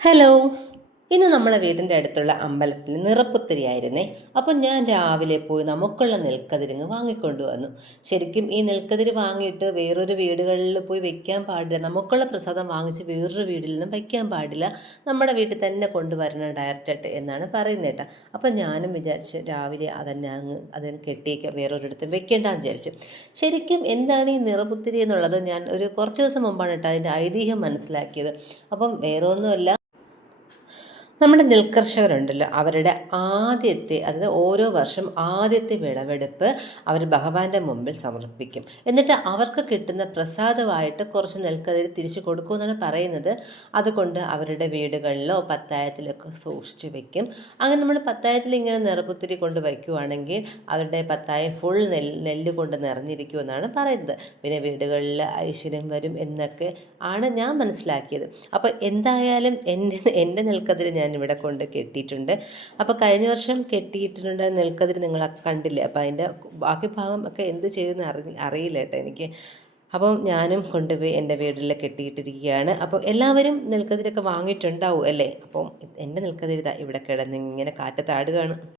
Hello. ഇന്ന് നമ്മളെ വീടിൻ്റെ അടുത്തുള്ള അമ്പലത്തിൽ നിറപ്പുത്തരിയായിരുന്നേ. അപ്പം ഞാൻ രാവിലെ പോയി നമുക്കുള്ള നെൽക്കതിരിങ്ങ് വാങ്ങിക്കൊണ്ട് വന്നു. ശരിക്കും ഈ നെൽക്കതിര് വാങ്ങിയിട്ട് വേറൊരു വീടുകളിൽ പോയി വെക്കാൻ പാടില്ല. നമുക്കുള്ള പ്രസാദം വാങ്ങിച്ച് വേറൊരു വീട്ടിൽ നിന്നും വയ്ക്കാൻ പാടില്ല. നമ്മുടെ വീട്ടിൽ തന്നെ കൊണ്ടുവരണം ഡയറക്റ്റായിട്ട് എന്നാണ് പറയുന്നത് കേട്ടോ. അപ്പം ഞാനും വിചാരിച്ച് രാവിലെ അതന്നെ അതിന് കെട്ടിയേക്കാം, വേറൊരിടത്തും വെക്കേണ്ടെന്ന് വിചാരിച്ചു. ശരിക്കും എന്താണ് ഈ നിറപുത്തരി എന്നുള്ളത് ഞാൻ ഒരു കുറച്ച് ദിവസം മുമ്പാണ് കേട്ടോ അതിൻ്റെ ഐതിഹ്യം മനസ്സിലാക്കിയത്. അപ്പം വേറെ ഒന്നുമല്ല, നമ്മുടെ നെൽകർഷകരുണ്ടല്ലോ, അവരുടെ ആദ്യത്തെ, അതായത് ഓരോ വർഷം ആദ്യത്തെ വിളവെടുപ്പ് അവർ ഭഗവാന്റെ മുമ്പിൽ സമർപ്പിക്കും. എന്നിട്ട് അവർക്ക് കിട്ടുന്ന പ്രസാദമായിട്ട് കുറച്ച് നെൽക്കതിര് തിരിച്ചു കൊടുക്കുമെന്നാണ് പറയുന്നത്. അതുകൊണ്ട് അവരുടെ വീടുകളിലോ പത്തായത്തിലൊക്കെ സൂക്ഷിച്ചു വെക്കും. അങ്ങനെ നമ്മൾ പത്തായത്തിൽ ഇങ്ങനെ നിറപുത്തിരി കൊണ്ട് വയ്ക്കുവാണെങ്കിൽ അവരുടെ പത്തായം ഫുൾ നെല്ല് കൊണ്ട് നിറഞ്ഞിരിക്കുമെന്നാണ് പറയുന്നത്. പിന്നെ വീടുകളിൽ ഐശ്വര്യം വരും എന്നൊക്കെ ആണ് ഞാൻ മനസ്സിലാക്കിയത്. അപ്പോൾ എന്തായാലും എൻ്റെ നെൽക്കതിര് ഞാൻ ഇവിടെ കൊണ്ട് കെട്ടിയിട്ടുണ്ട്. അപ്പോൾ കഴിഞ്ഞ വർഷം കെട്ടിയിട്ടുണ്ട് നെൽക്കതിര് നിങ്ങളൊക്കെ കണ്ടില്ലേ. അപ്പോൾ അതിൻ്റെ ബാക്കി ഭാഗം ഒക്കെ എന്ത് ചെയ്യുമെന്ന് അറിയില്ല കേട്ടോ എനിക്ക്. അപ്പം ഞാനും കൊണ്ടുപോയി എൻ്റെ വീട്ടിൽ കെട്ടിയിട്ടിരിക്കുകയാണ്. അപ്പോൾ എല്ലാവരും നെൽക്കതിരൊക്കെ വാങ്ങിയിട്ടുണ്ടാവും അല്ലേ. അപ്പം എൻ്റെ നെൽക്കതിര് ഇവിടെ കിടന്ന് ഇങ്ങനെ കാറ്റത്താടുകയാണ്.